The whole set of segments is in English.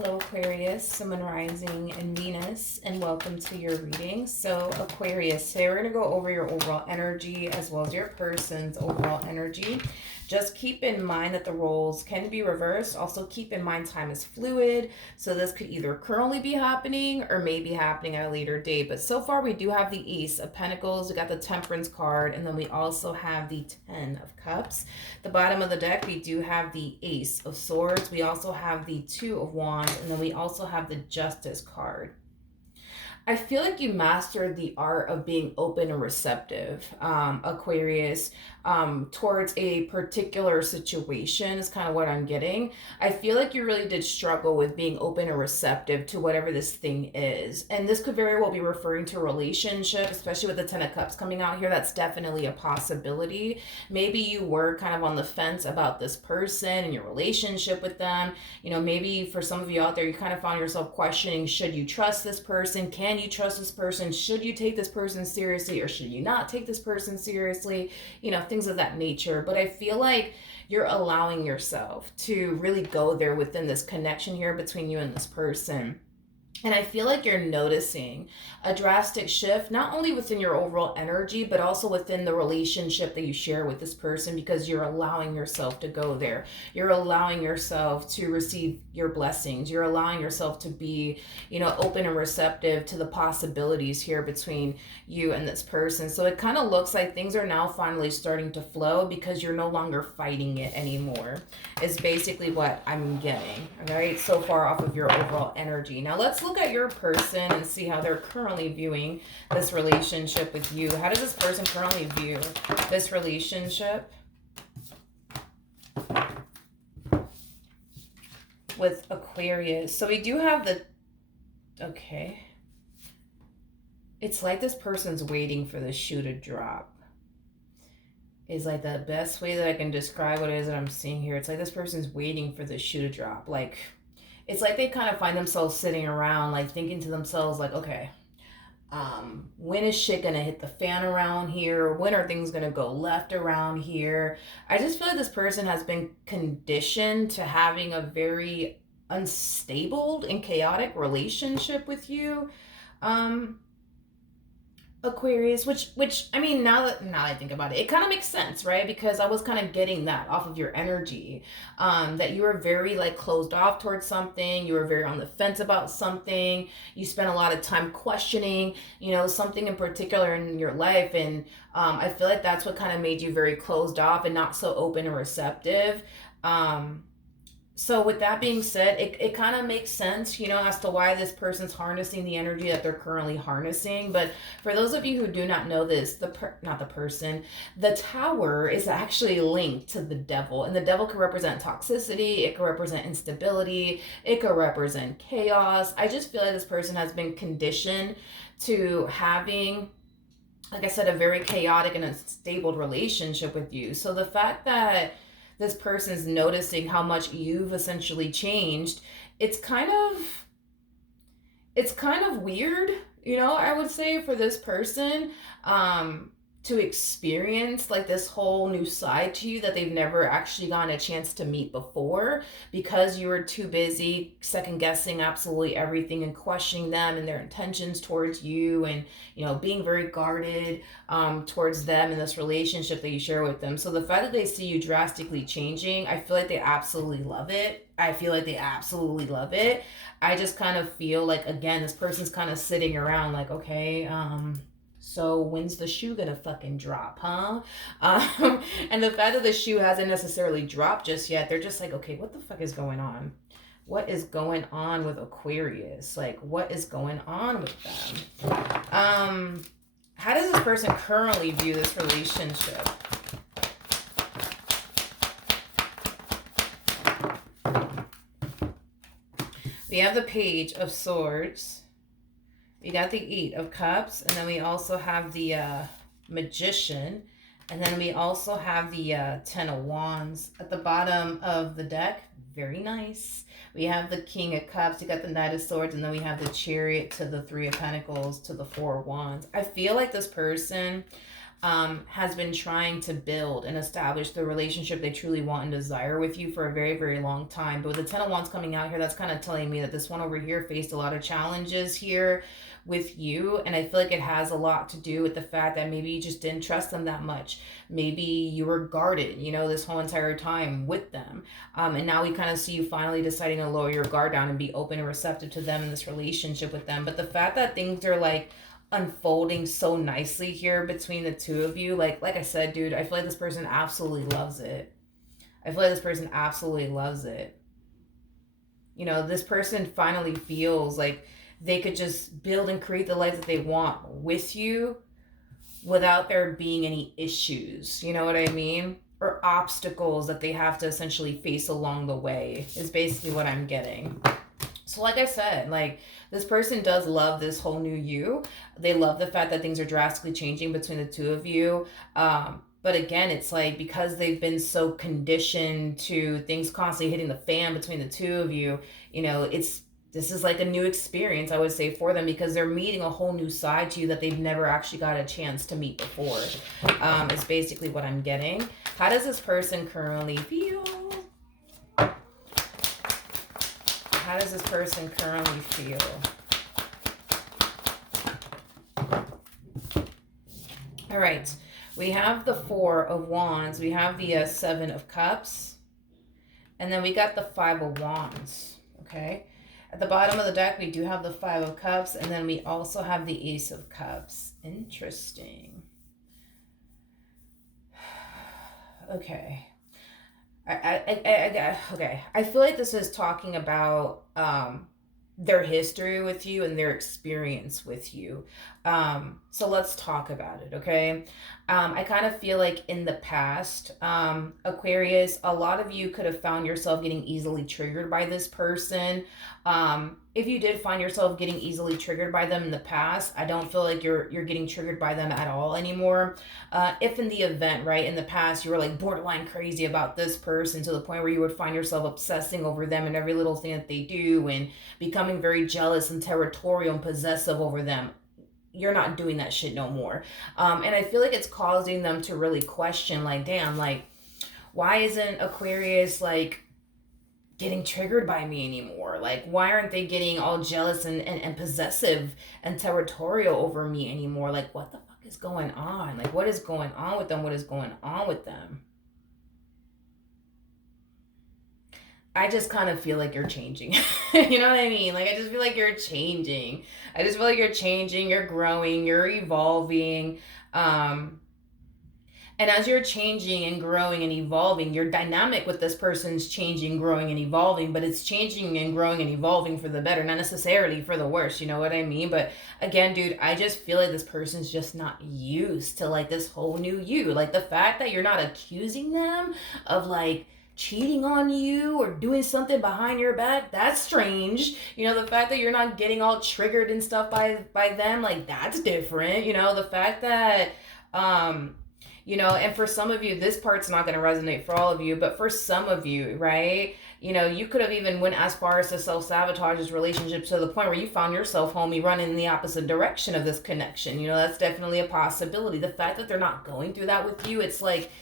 Hello, Aquarius, Sun, Rising, and Venus, and welcome to your reading. So, Aquarius, today we're going to go over your overall energy as well as your person's overall energy. Just keep in mind that the roles can be reversed. Also, keep in mind time is fluid, so this could either currently be happening or may be happening at a later date. But so far, we do have the Ace of Pentacles, we got the Temperance card, and then we also have the Ten of Cups. The bottom of the deck, we do have the Ace of Swords. We also have the Two of Wands, and then we also have the Justice card. I feel like you mastered the art of being open and receptive, Aquarius, towards a particular situation is kind of what I'm getting. I feel like you really did struggle with being open and receptive to whatever this thing is. And this could very well be referring to a relationship, especially with the Ten of Cups coming out here. That's definitely a possibility. Maybe you were kind of on the fence about this person and your relationship with them. You know, maybe for some of you out there, you kind of found yourself questioning, should you trust this person? Can you trust this person? Should you take this person seriously or should you not take this person seriously? You know, things of that nature. But I feel like you're allowing yourself to really go there within this connection here between you and this person. And I feel like you're noticing a drastic shift, not only within your overall energy, but also within the relationship that you share with this person, because you're allowing yourself to go there. You're allowing yourself to receive your blessings. You're allowing yourself to be, you know, open and receptive to the possibilities here between you and this person. So it kind of looks like things are now finally starting to flow because you're no longer fighting it anymore, is basically what I'm getting. All right, so far off of your overall energy. Now let's look at your person and see how they're currently viewing this relationship with you. How does this person currently view this relationship with Aquarius? So we do have the, okay. It's like this person's waiting for the shoe to drop. Is like the best way that I can describe what it is that I'm seeing here. It's like this person's waiting for the shoe to drop. Like, it's like they kind of find themselves sitting around, like thinking to themselves, like, okay, when is shit gonna hit the fan around here? When are things gonna go left around here? I just feel like this person has been conditioned to having a very unstable and chaotic relationship with you. Aquarius, which I mean, now that I think about it, it kind of makes sense, right? Because I was kind of getting that off of your energy, that you were very like closed off towards something. You were very on the fence about something. You spent a lot of time questioning, you know, something in particular in your life, and I feel like that's what kind of made you very closed off and not so open and receptive. So with that being said, it kind of makes sense, you know, as to why this person's harnessing the energy that they're currently harnessing. But for those of you who do not know this, the tower is actually linked to the devil. And the devil could represent toxicity. It could represent instability. It could represent chaos. I just feel like this person has been conditioned to having, like I said, a very chaotic and unstable relationship with you. So the fact that this person's noticing how much you've essentially changed, it's kind of weird, you know, I would say, for this person to experience like this whole new side to you that they've never actually gotten a chance to meet before, because you were too busy second guessing absolutely everything and questioning them and their intentions towards you, and, you know, being very guarded towards them in this relationship that you share with them. So the fact that they see you drastically changing, I feel like they absolutely love it. I just kind of feel like, again, this person's kind of sitting around like, okay, so when's the shoe gonna fucking drop, huh? And the fact that the shoe hasn't necessarily dropped just yet, they're just like, okay, what the fuck is going on? What is going on with Aquarius? Like, what is going on with them? How does this person currently view this relationship? We have the Page of Swords. We got the Eight of Cups, and then we also have the Magician, and then we also have the Ten of Wands. At the bottom of the deck, very nice, we have the King of Cups, you got the Knight of Swords, and then we have the Chariot to the Three of Pentacles to the Four of Wands. I feel like this person has been trying to build and establish the relationship they truly want and desire with you for a very, very long time. But with the Ten of Wands coming out here, that's kind of telling me that this one over here faced a lot of challenges here with you, and I feel like it has a lot to do with the fact that maybe you just didn't trust them that much. Maybe you were guarded, this whole entire time with them, and now we kind of see you finally deciding to lower your guard down and be open and receptive to them in this relationship with them. But the fact that things are like unfolding so nicely here between the two of you, like I said, dude, I feel like this person absolutely loves it. I feel like this person absolutely loves it. This person finally feels like they could just build and create the life that they want with you without there being any issues, you know what I mean? Or obstacles that they have to essentially face along the way is basically what I'm getting. So like I said, like this person does love this whole new you. They love the fact that things are drastically changing between the two of you. But again, it's like because they've been so conditioned to things constantly hitting the fan between the two of you, this is like a new experience, I would say, for them, because they're meeting a whole new side to you that they've never actually got a chance to meet before. It's basically what I'm getting. How does this person currently feel? How does this person currently feel? All right. We have the Four of Wands. We have the Seven of Cups. And then we got the Five of Wands. Okay. At the bottom of the deck, we do have the Five of Cups. And then we also have the Ace of Cups. Interesting. Okay. Okay. I feel like this is talking about their history with you and their experience with you. So let's talk about it, okay? I kind of feel like in the past, Aquarius, a lot of you could have found yourself getting easily triggered by this person. If you did find yourself getting easily triggered by them in the past, I don't feel like you're getting triggered by them at all anymore. If in the event, right, in the past, you were like borderline crazy about this person to the point where you would find yourself obsessing over them and every little thing that they do and becoming very jealous and territorial and possessive over them, you're not doing that shit no more. And I feel like it's causing them to really question, like, damn, like, why isn't Aquarius, like, getting triggered by me anymore? Like, why aren't they getting all jealous and possessive and territorial over me anymore? Like, what the fuck is going on? Like, what is going on with them? What is going on with them? I just kind of feel like you're changing. You know what I mean? Like, I just feel like you're changing. I just feel like you're changing, you're growing, you're evolving. And as you're changing and growing and evolving, your dynamic with this person's changing, growing, and evolving, but it's changing and growing and evolving for the better, not necessarily for the worse, you know what I mean? But again, dude, I just feel like this person's just not used to, like, this whole new you. Like, the fact that you're not accusing them of, like, cheating on you or doing something behind your back, that's strange. The fact that you're not getting all triggered and stuff by them, like, that's different. The fact that and for some of you, this part's not going to resonate for all of you, but for some of you, right, you could have even went as far as to self-sabotage this relationship to the point where you found yourself, homie, running in the opposite direction of this connection. That's definitely a possibility. The fact that they're not going through that with you, it's like,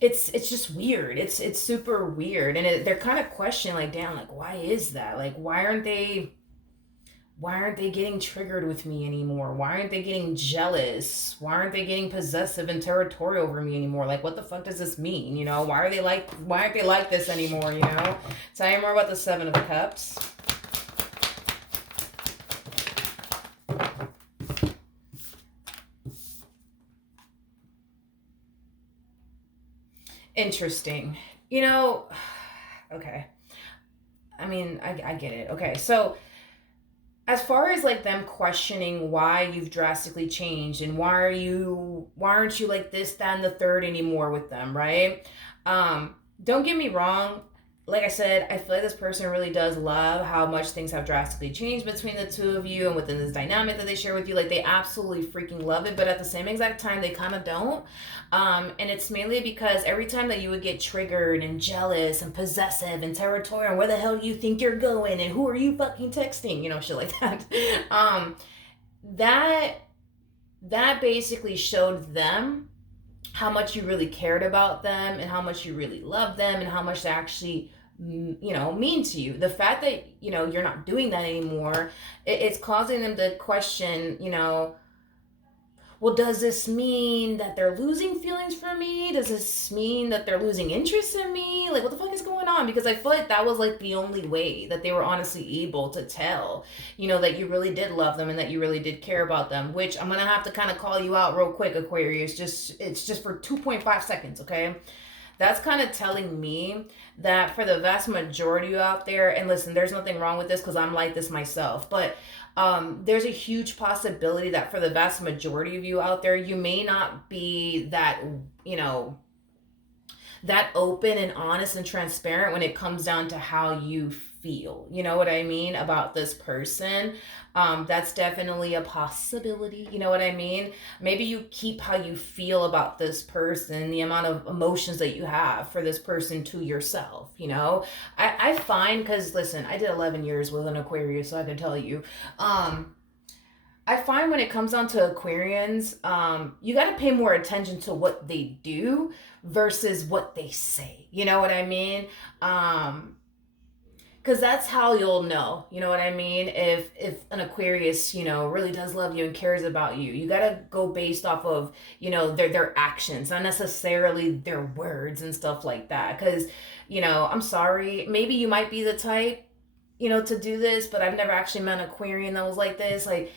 it's just weird. It's super weird. And they're kind of questioning, like, damn, like, why is that? Like, why aren't they getting triggered with me anymore? Why aren't they getting jealous? Why aren't they getting possessive and territorial over me anymore? Like, what the fuck does this mean? Why aren't they like this anymore? Tell me more about the Seven of Cups. Interesting. Okay. I mean, I get it. Okay, so as far as, like, them questioning why you've drastically changed and why aren't you like this, that, and the third anymore with them, right? Don't get me wrong. Like I said, I feel like this person really does love how much things have drastically changed between the two of you and within this dynamic that they share with you. Like, they absolutely freaking love it, but at the same exact time, they kind of don't. And it's mainly because every time that you would get triggered and jealous and possessive and territorial, and where the hell do you think you're going? And who are you fucking texting? Shit like that. That that basically showed them how much you really cared about them and how much you really love them and how much they actually mean to you. The fact that you're not doing that anymore, it's causing them to question, well, does this mean that they're losing feelings for me? Does this mean that they're losing interest in me? Like, what the fuck is going on? Because I feel like that was like the only way that they were honestly able to tell, that you really did love them and that you really did care about them, which I'm going to have to kind of call you out real quick, Aquarius. It's just for 2.5 seconds, okay? That's kind of telling me that for the vast majority of you out there, and listen, there's nothing wrong with this because I'm like this myself, but there's a huge possibility that for the vast majority of you out there, you may not be that, that open and honest and transparent when it comes down to how you feel. You know what I mean? About this person. That's definitely a possibility. You know what I mean? Maybe you keep how you feel about this person, the amount of emotions that you have for this person to yourself. I find, because listen, I did 11 years with an Aquarius, so I can tell you. I find when it comes down to Aquarians, you got to pay more attention to what they do versus what they say. You know what I mean? Because that's how you'll know. You know what I mean? If an Aquarius, really does love you and cares about you, you got to go based off of, their actions, not necessarily their words and stuff like that. Because, I'm sorry, maybe you might be the type, to do this, but I've never actually met an Aquarian that was like this. Like,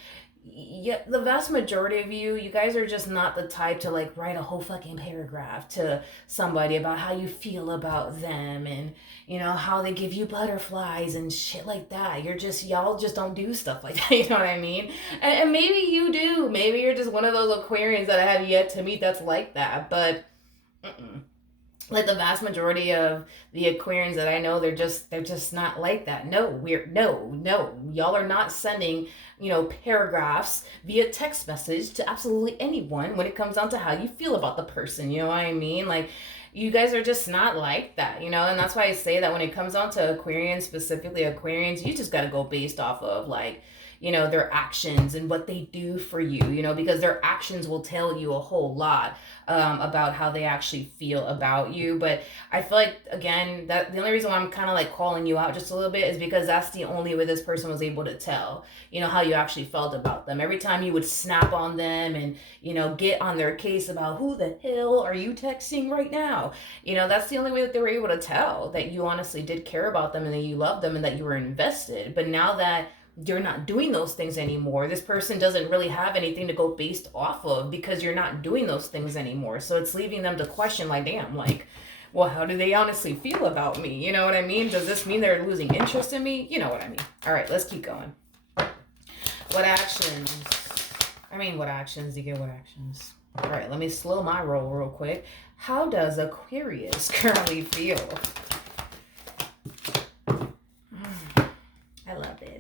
yeah, the vast majority of you guys are just not the type to like write a whole fucking paragraph to somebody about how you feel about them and how they give you butterflies and shit like that. Y'all just don't do stuff like that. You know what I mean? And maybe you do. Maybe you're just one of those Aquarians that I have yet to meet that's like that. But like the vast majority of the Aquarians that I know, they're just not like that. No, y'all are not sending, paragraphs via text message to absolutely anyone when it comes down to how you feel about the person. You know what I mean? Like, you guys are just not like that, and that's why I say that when it comes down to Aquarians, specifically Aquarians, you just got to go based off of like, their actions and what they do for you, because their actions will tell you a whole lot about how they actually feel about you. But I feel like, again, that the only reason why I'm kind of like calling you out just a little bit is because that's the only way this person was able to tell, how you actually felt about them. Every time you would snap on them and, get on their case about who the hell are you texting right now? That's the only way that they were able to tell that you honestly did care about them and that you loved them and that you were invested. But now that you're not doing those things anymore, this person doesn't really have anything to go based off of because you're not doing those things anymore. So it's leaving them to question, like, damn, like, well, how do they honestly feel about me? You know what I mean? Does this mean they're losing interest in me? You know what I mean? All right, let's keep going. What actions? What actions? You get what actions? All right, let me slow my roll real quick. How does Aquarius currently feel? I love it.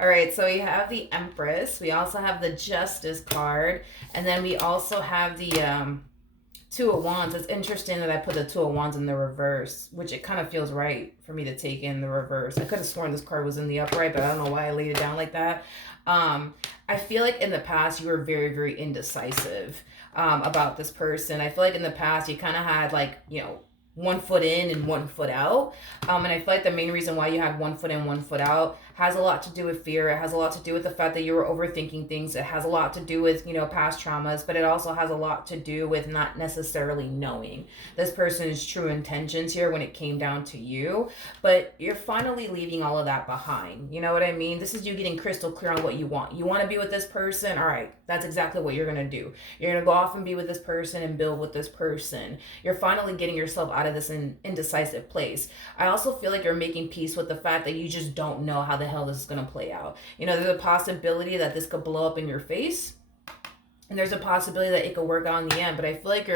All right, so we have the Empress. We also have the Justice card. And then we also have the Two of Wands. It's interesting that I put the Two of Wands in the reverse, which it kind of feels right for me to take in the reverse. I could have sworn this card was in the upright, but I don't know why I laid it down like that. I feel like in the past you were very, very indecisive about this person. I feel like in the past you kind of had like, 1 foot in and 1 foot out. And I feel like the main reason why you had 1 foot in, 1 foot out has a lot to do with fear. It has a lot to do with the fact that you were overthinking things. It has a lot to do with, past traumas, but it also has a lot to do with not necessarily knowing this person's true intentions here when it came down to you. But you're finally leaving all of that behind. You know what I mean? This is you getting crystal clear on what you want. You want to be with this person? All right, that's exactly what you're going to do. You're going to go off and be with this person and build with this person. You're finally getting yourself out of this indecisive place. I also feel like you're making peace with the fact that you just don't know how the hell this is going to play out. There's a possibility that this could blow up in your face, and there's a possibility that it could work out in the end. But I feel like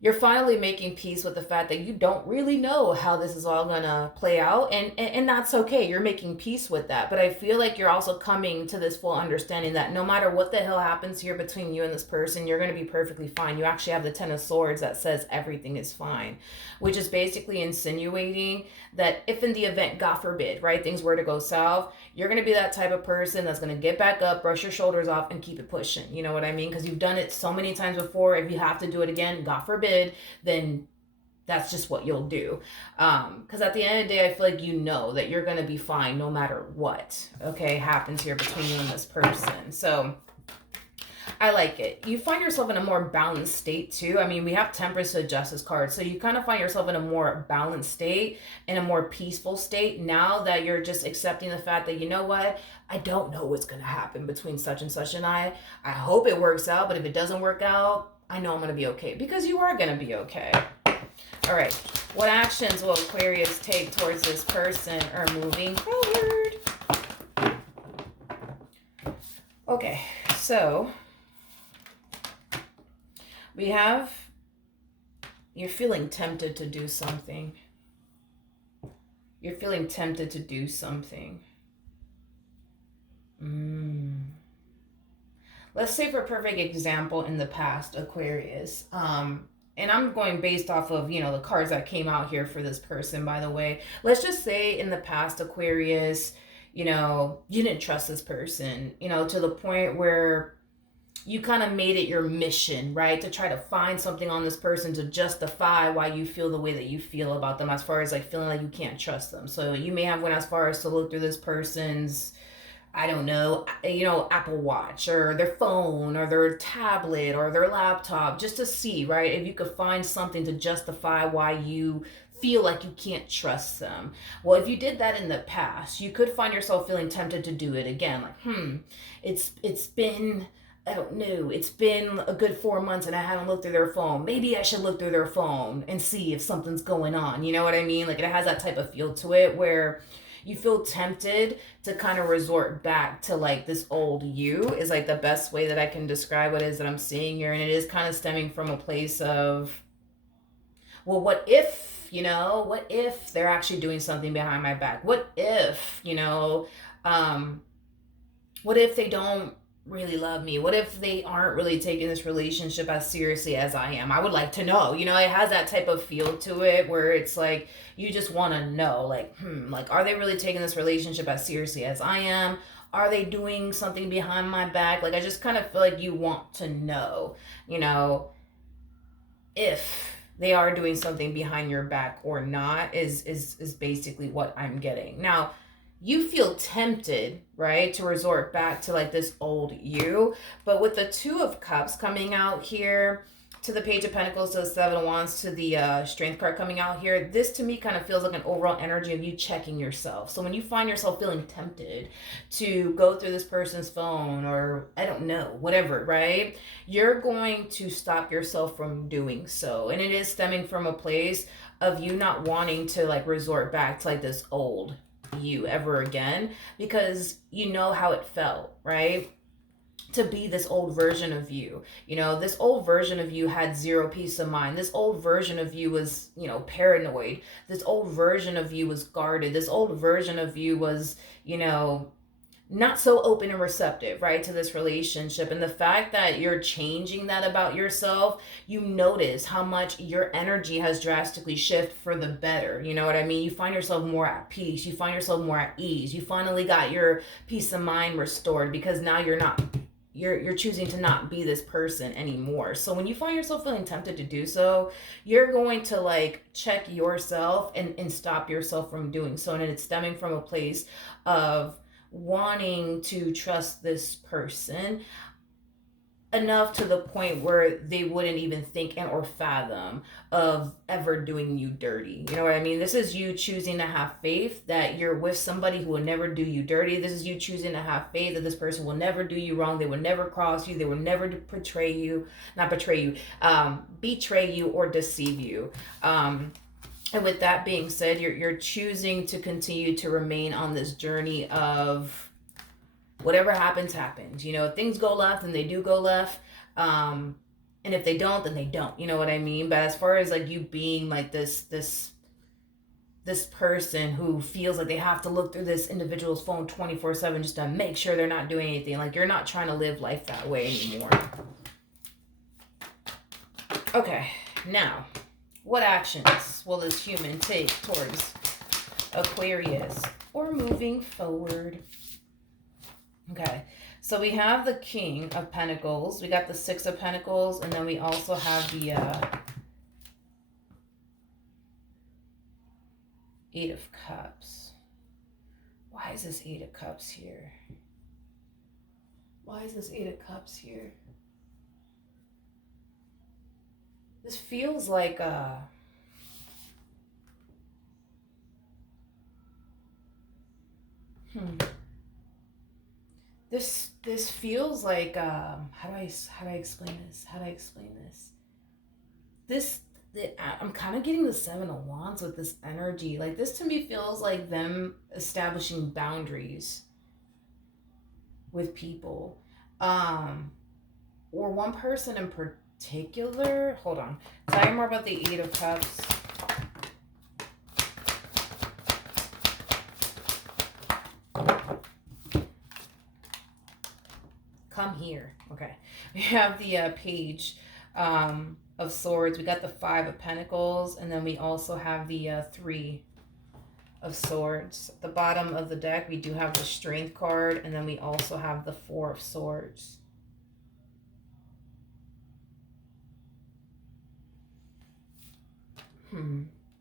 you're finally making peace with the fact that you don't really know how this is all gonna play out, and that's okay. You're making peace with that, but I feel like you're also coming to this full understanding that no matter what the hell happens here between you and this person, you're gonna be perfectly fine. You actually have the Ten of Swords that says everything is fine, which is basically insinuating that if in the event, God forbid, right, things were to go south, you're gonna be that type of person that's gonna get back up, brush your shoulders off, and keep it pushing. You know what I mean? Because you've done it so many times before. If you have to do it again, God forbid, then that's just what you'll do. Because at the end of the day, I feel like you know that you're gonna be fine no matter what, okay, happens here between you and this person. So I like it. You find yourself in a more balanced state too. I mean, we have Temperance to Justice card. So you kind of find yourself in a more balanced state, in a more peaceful state, now that you're just accepting the fact that, you know what, I don't know what's going to happen between such and such and I. I hope it works out, but if it doesn't work out, I know I'm going to be okay, because you are going to be okay. All right. What actions will Aquarius take towards this person or moving forward? Okay. So we have, you're feeling tempted to do something. You're feeling tempted to do something. Let's say, for a perfect example, in the past, Aquarius, and I'm going based off of, you know, the cards that came out here for this person, by the way. Let's just say in the past, Aquarius, you know, you didn't trust this person, you know, to the point where you kind of made it your mission, right, to try to find something on this person to justify why you feel the way that you feel about them, as far as like feeling like you can't trust them. So you may have went as far as to look through this person's, I don't know, you know, Apple Watch or their phone or their tablet or their laptop, just to see, right, if you could find something to justify why you feel like you can't trust them. Well, if you did that in the past, you could find yourself feeling tempted to do it again. Like, it's been, I don't know, it's been a good 4 months and I haven't looked through their phone. Maybe I should look through their phone and see if something's going on. You know what I mean? Like, it has that type of feel to it where you feel tempted to kind of resort back to like this old you, is like the best way that I can describe what it is that I'm seeing here. And it is kind of stemming from a place of, well, what if, you know, what if they're actually doing something behind my back? What if, you know, what if they don't really love me? What if they aren't really taking this relationship as seriously as I am? I would like to know. You know, it has that type of feel to it where it's like you just want to know, like, like, are they really taking this relationship as seriously as I am? Are they doing something behind my back? Like, I just kind of feel like you want to know, you know, if they are doing something behind your back or not, is basically what I'm getting. Now, you feel tempted, right, to resort back to like this old you. But with the Two of Cups coming out here, to the Page of Pentacles, to the Seven of Wands, to the Strength card coming out here, this to me kind of feels like an overall energy of you checking yourself. So when you find yourself feeling tempted to go through this person's phone, or I don't know, whatever, right, you're going to stop yourself from doing so. And it is stemming from a place of you not wanting to like resort back to like this old you ever again, because you know how it felt, right, to be this old version of you. You know, this old version of you had zero peace of mind. This old version of you was, you know, paranoid. This old version of you was guarded. This old version of you was, you know, not so open and receptive, right, to this relationship. And the fact that you're changing that about yourself, you notice how much your energy has drastically shifted for the better. You know what I mean? You find yourself more at peace. You find yourself more at ease. You finally got your peace of mind restored, because now you're choosing to not be this person anymore. So when you find yourself feeling tempted to do so, you're going to like check yourself and stop yourself from doing so. And it's stemming from a place of wanting to trust this person enough to the point where they wouldn't even think and or fathom of ever doing you dirty. You know what I mean? This is you choosing to have faith that you're with somebody who will never do you dirty. This is you choosing to have faith that this person will never do you wrong. They will never cross you. They will never betray you or deceive you. And with that being said, you're choosing to continue to remain on this journey of whatever happens, happens. You know, if things go left, and they do go left, And if they don't, then they don't. You know what I mean? But as far as like you being like this person who feels like they have to look through this individual's phone 24/7 just to make sure they're not doing anything, like you're not trying to live life that way anymore. Okay, now, what actions will this human take towards Aquarius or moving forward? Okay, so we have the King of Pentacles, we got the Six of Pentacles, and then we also have the Eight of Cups. Why is this Eight of Cups here? Why is this Eight of Cups here? This feels like This feels like how do I explain this? I'm kind of getting the Seven of Wands with this energy. Like this to me feels like them establishing boundaries with people. Or one person in particular. Hold on. Tell me more about the Eight of Cups. Come here. Okay. We have the Page of Swords. We got the Five of Pentacles. And then we also have the Three of Swords. At the bottom of the deck, we do have the Strength card. And then we also have the Four of Swords.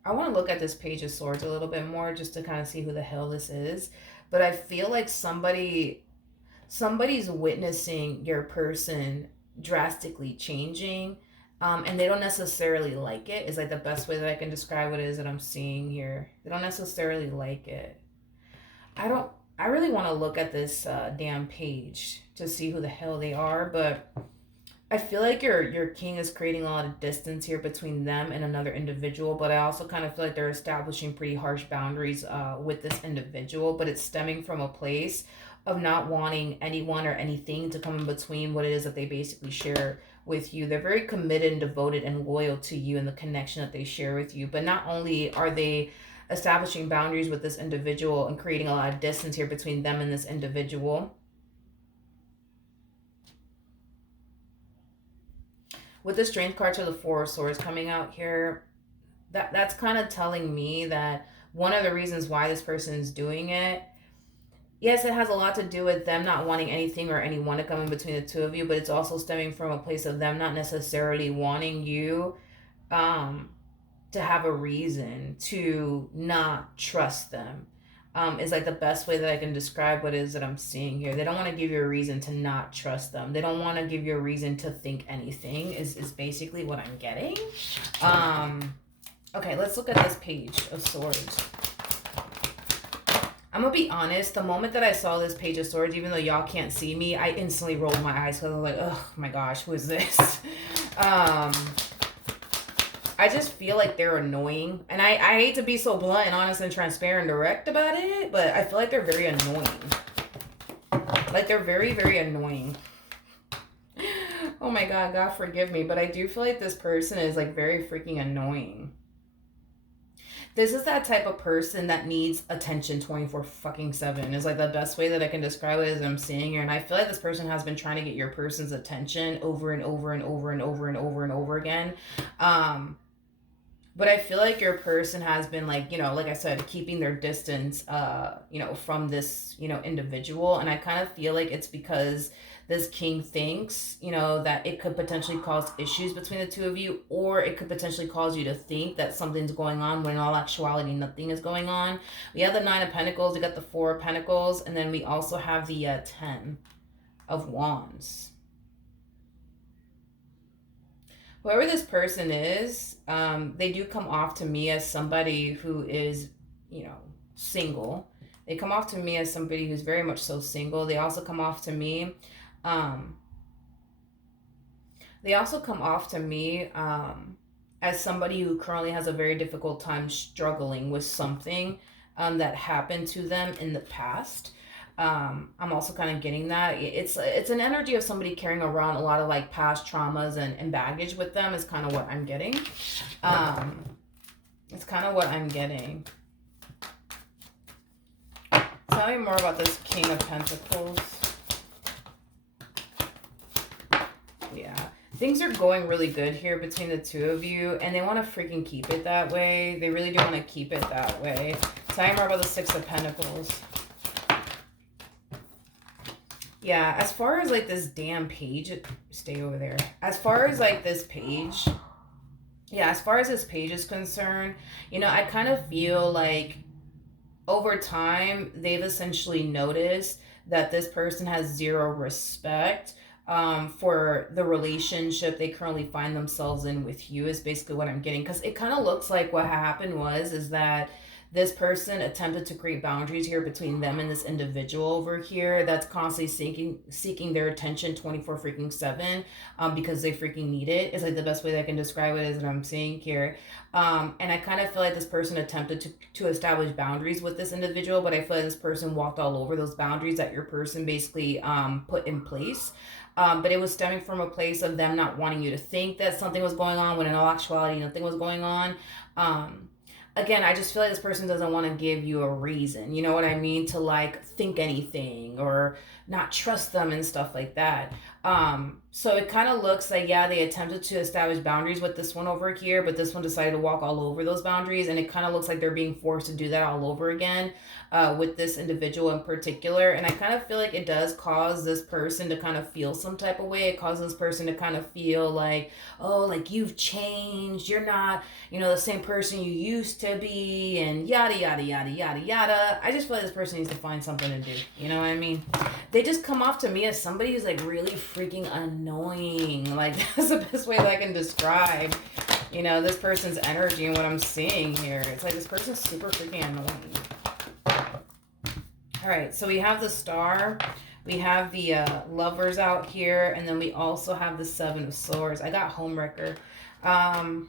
I want to look at this Page of Swords a little bit more just to kind of see who the hell this is. But I feel like somebody's witnessing your person drastically changing, and they don't necessarily like it. Is like the best way that I can describe what it is that I'm seeing here. They don't necessarily like it. I really want to look at this damn page to see who the hell they are, but I feel like your king is creating a lot of distance here between them and another individual, but I also kind of feel like they're establishing pretty harsh boundaries with this individual, but it's stemming from a place of not wanting anyone or anything to come in between what it is that they basically share with you. They're very committed and devoted and loyal to you and the connection that they share with you, but not only are they establishing boundaries with this individual and creating a lot of distance here between them and this individual. With the Strength card to the Four of Swords coming out here, that's kind of telling me that one of the reasons why this person is doing it, yes, it has a lot to do with them not wanting anything or anyone to come in between the two of you, but it's also stemming from a place of them not necessarily wanting you to have a reason to not trust them. Is like the best way that I can describe what it is that I'm seeing here. They don't want to give you a reason to not trust them. They don't want to give you a reason to think anything is basically what I'm getting. Okay, let's look at this Page of Swords. I'm gonna be honest, the moment that I saw this Page of Swords, even though y'all can't see me, I instantly rolled my eyes because I was like, oh my gosh, who is this? I just feel like they're annoying. And I hate to be so blunt and honest and transparent and direct about it, but I feel like they're very annoying. Like they're very, very annoying. Oh my God, God forgive me. But I do feel like this person is like very freaking annoying. This is that type of person that needs attention 24/7. Is like the best way that I can describe it as I'm seeing here. And I feel like this person has been trying to get your person's attention over and over and over and over and over and over again. But I feel like your person has been like, you know, like I said, keeping their distance, you know, from this, you know, individual. And I kind of feel like it's because this king thinks, you know, that it could potentially cause issues between the two of you, or it could potentially cause you to think that something's going on when in all actuality nothing is going on. We have the Nine of Pentacles, we got the Four of Pentacles, and then we also have the 10 of Wands. Whoever this person is, they do come off to me as somebody who is, you know, single. They come off to me as somebody who's very much so single. They also come off to me, as somebody who currently has a very difficult time struggling with something that happened to them in the past. I'm also kind of getting that it's an energy of somebody carrying around a lot of like past traumas and baggage with them is kind of what I'm getting. It's kind of what I'm getting. Tell me more about this King of Pentacles. Yeah. Things are going really good here between the two of you, and they want to freaking keep it that way. They really do want to keep it that way. Tell me more about the Six of Pentacles. Yeah, as far as like this damn page, stay over there. As far as like this page, yeah, as far as this page is concerned, you know, I kind of feel like over time, they've essentially noticed that this person has zero respect for the relationship they currently find themselves in with you is basically what I'm getting. Because it kind of looks like what happened is that this person attempted to create boundaries here between them and this individual over here that's constantly seeking their attention 24 freaking 7 because they freaking need it. It's like the best way that I can describe it is what I'm saying here. And I kind of feel like this person attempted to establish boundaries with this individual, but I feel like this person walked all over those boundaries that your person basically put in place. But it was stemming from a place of them not wanting you to think that something was going on when in all actuality nothing was going on. Again, I just feel like this person doesn't want to give you a reason, you know what I mean, to like think anything or not trust them and stuff like that. So it kind of looks like, yeah, they attempted to establish boundaries with this one over here, but this one decided to walk all over those boundaries, and it kind of looks like they're being forced to do that all over again with this individual in particular. And I kind of feel like it does cause this person to kind of feel some type of way. It causes this person to kind of feel like, oh, like you've changed, you're not, you know, the same person you used to be, and yada yada yada yada yada. I just feel like this person needs to find something to do, you know what I mean? They just come off to me as somebody who's like really freaking annoying. Like that's the best way that I can describe, you know, this person's energy and what I'm seeing here. It's like this person's super freaking annoying. All right, so we have the Star, we have the Lovers out here, and then we also have the Seven of Swords. I got Homewrecker. I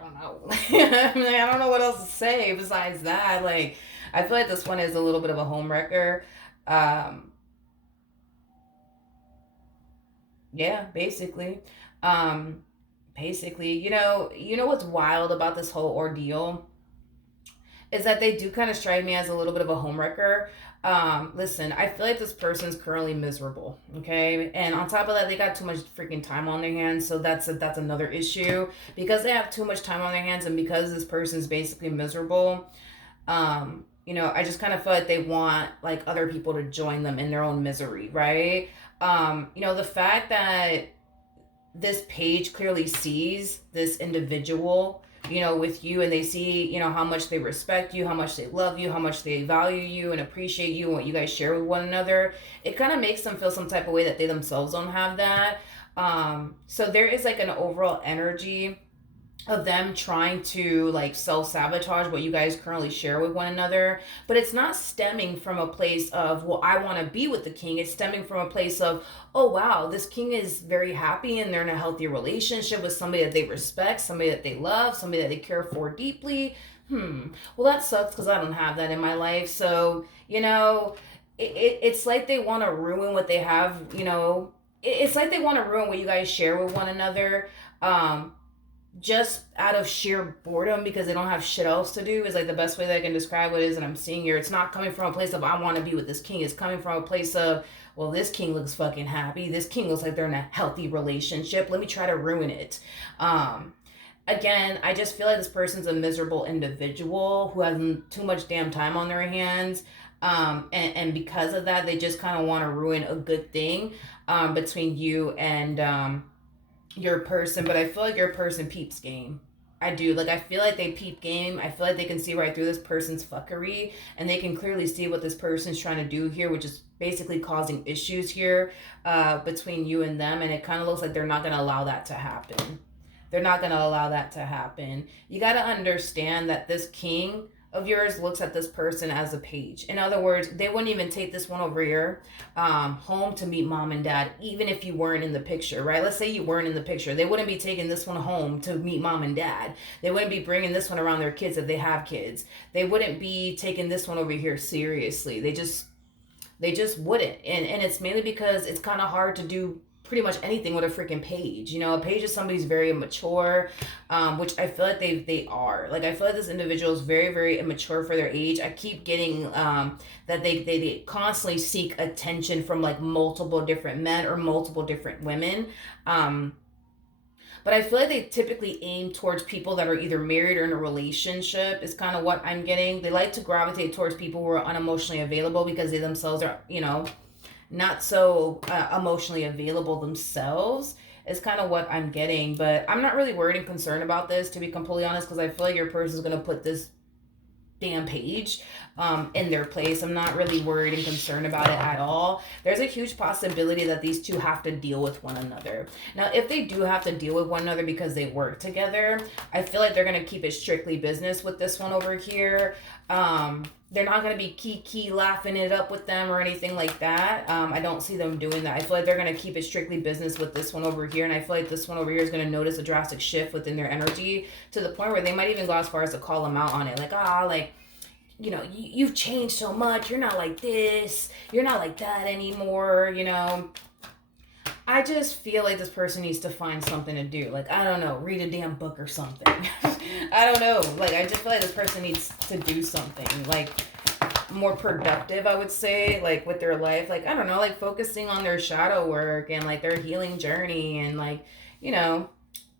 don't know. I mean, I don't know what else to say besides that. Like, I feel like this one is a little bit of a homewrecker. Yeah, basically. Basically, you know what's wild about this whole ordeal is that they do kind of strike me as a little bit of a homewrecker. Listen, I feel like this person's currently miserable, okay? And on top of that, they got too much freaking time on their hands, so that's another issue. Because they have too much time on their hands and because this person's basically miserable, you know, I just kind of feel like they want like other people to join them in their own misery, right? You know, the fact that this page clearly sees this individual, you know, with you, and they see, you know, how much they respect you, how much they love you, how much they value you and appreciate you and what you guys share with one another. It kind of makes them feel some type of way that they themselves don't have that. So there is like an overall energy of them trying to like self-sabotage what you guys currently share with one another, but it's not stemming from a place of, well, I want to be with the king. It's stemming from a place of, oh wow, this king is very happy and they're in a healthy relationship with somebody that they respect, somebody that they love, somebody that they care for deeply. Well, that sucks because I don't have that in my life. So, you know, it's like they want to ruin what they have, you know. It's like they want to ruin what you guys share with one another, just out of sheer boredom because they don't have shit else to do is like the best way that I can describe what it is that I'm seeing here. It's not coming from a place of I want to be with this king. It's coming from a place of, well, this king looks fucking happy. This king looks like they're in a healthy relationship. Let me try to ruin it. Again, I just feel like this person's a miserable individual who has too much damn time on their hands. And because of that, they just kind of want to ruin a good thing between you and your person. But I feel like your person peeps game. I do. Like, I feel like they peep game. I feel like they can see right through this person's fuckery, and they can clearly see what this person's trying to do here, which is basically causing issues here between you and them. And it kind of looks like they're not going to allow that to happen. They're not going to allow that to happen. You got to understand that this king of yours looks at this person as a page. In other words, they wouldn't even take this one over here home to meet mom and dad, even if you weren't in the picture, right? Let's say you weren't in the picture. They wouldn't be taking this one home to meet mom and dad. They wouldn't be bringing this one around their kids if they have kids. They wouldn't be taking this one over here seriously. They just wouldn't. And it's mainly because it's kind of hard to do pretty much anything with a freaking page. You know, a page is somebody who's very immature, which I feel like they are. Like, I feel like this individual is very, very immature for their age. I keep getting that they constantly seek attention from like multiple different men or multiple different women. But I feel like they typically aim towards people that are either married or in a relationship, is kind of what I'm getting. They like to gravitate towards people who are unemotionally available because they themselves are, you know, not so emotionally available themselves, is kind of what I'm getting. But I'm not really worried and concerned about this, to be completely honest, because I feel like your person is going to put this damn page in their place. I'm not really worried and concerned about it at all. There's a huge possibility that these two have to deal with one another. Now, if they do have to deal with one another because they work together, I feel like they're going to keep it strictly business with this one over here. They're not going to be kiki laughing it up with them or anything like that. I don't see them doing that. I feel like they're going to keep it strictly business with this one over here. And I feel like this one over here is going to notice a drastic shift within their energy, to the point where they might even go as far as to call them out on it. Like, like, you know, you've changed so much. You're not like this. You're not like that anymore, you know. I just feel like this person needs to find something to do. Like, I don't know, read a damn book or something. I don't know. Like, I just feel like this person needs to do something, like, more productive, I would say, like, with their life. Like, I don't know, like, focusing on their shadow work and, like, their healing journey and, like, you know,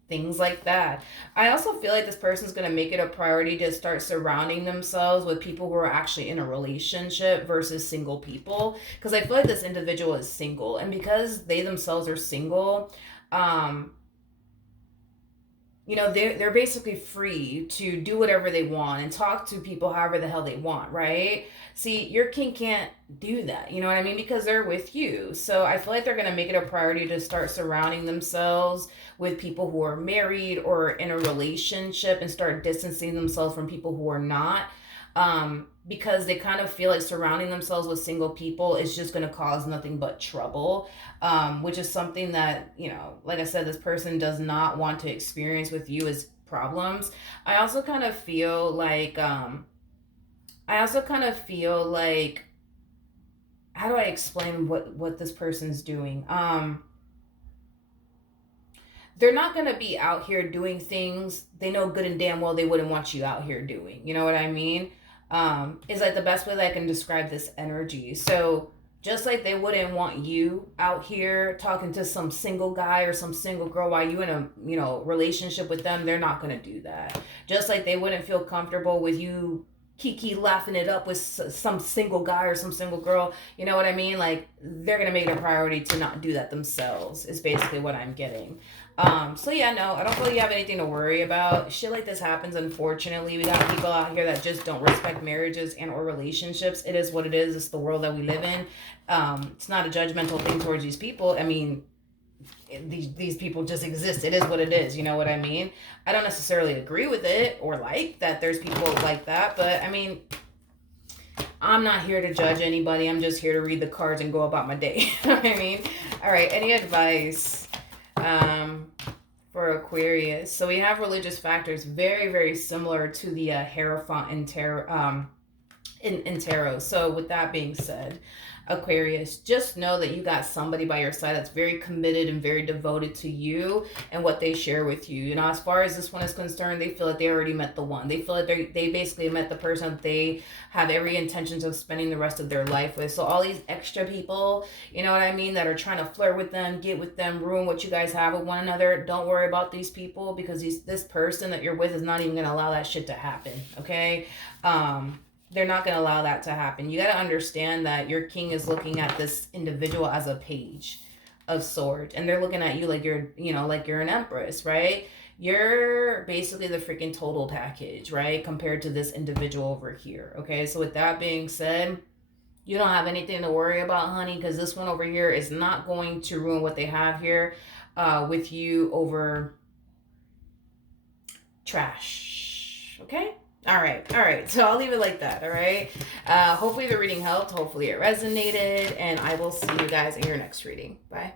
things like that. I also feel like this person's going to make it a priority to start surrounding themselves with people who are actually in a relationship versus single people. Because I feel like this individual is single. And because they themselves are single, you know, they're basically free to do whatever they want and talk to people however the hell they want, right? See, your king can't do that, you know what I mean? Because they're with you. So I feel like they're going to make it a priority to start surrounding themselves with people who are married or in a relationship, and start distancing themselves from people who are not. Because they kind of feel like surrounding themselves with single people is just going to cause nothing but trouble, which is something that, you know, like I said, this person does not want to experience with you as problems. I also kind of feel like, how do I explain what this person's doing? They're not going to be out here doing things they know good and damn well they wouldn't want you out here doing. You know what I mean? Is like the best way that I can describe this energy. So just like they wouldn't want you out here talking to some single guy or some single girl while you in a, you know, relationship with them, they're not going to do that. Just like they wouldn't feel comfortable with you kiki laughing it up with some single guy or some single girl, you know what I mean? Like, they're gonna make it a priority to not do that themselves, is basically what I'm getting. So yeah, no, I don't really have anything to worry about. Shit like this happens, unfortunately. We got people out here that just don't respect marriages and or relationships. It is what it is. It's the world that we live in. It's not a judgmental thing towards these people. I mean, these people just exist. It is what it is. You know what I mean? I don't necessarily agree with it or like that there's people like that, but I mean, I'm not here to judge anybody. I'm just here to read the cards and go about my day. You know what I mean? All right. Any advice for Aquarius? So we have religious factors, very, very similar to the Hierophant in tarot. In tarot. So with that being said, Aquarius, just know that you got somebody by your side that's very committed and very devoted to you and what they share with you. You know, as far as this one is concerned, they feel that they already met the one. They feel like they basically met the person that they have every intentions of spending the rest of their life with. So all these extra people, you know what I mean, that are trying to flirt with them, get with them, ruin what you guys have with one another, don't worry about these people, because this person that you're with is not even going to allow that shit to happen, okay? They're not going to allow that to happen. You got to understand that your king is looking at this individual as a page of swords. And they're looking at you like you're, you know, like you're an empress, right? You're basically the freaking total package, right? Compared to this individual over here, okay? So with that being said, you don't have anything to worry about, honey, because this one over here is not going to ruin what they have here with you over trash, okay? All right. All right. So I'll leave it like that. All right. Hopefully the reading helped. Hopefully it resonated. And I will see you guys in your next reading. Bye.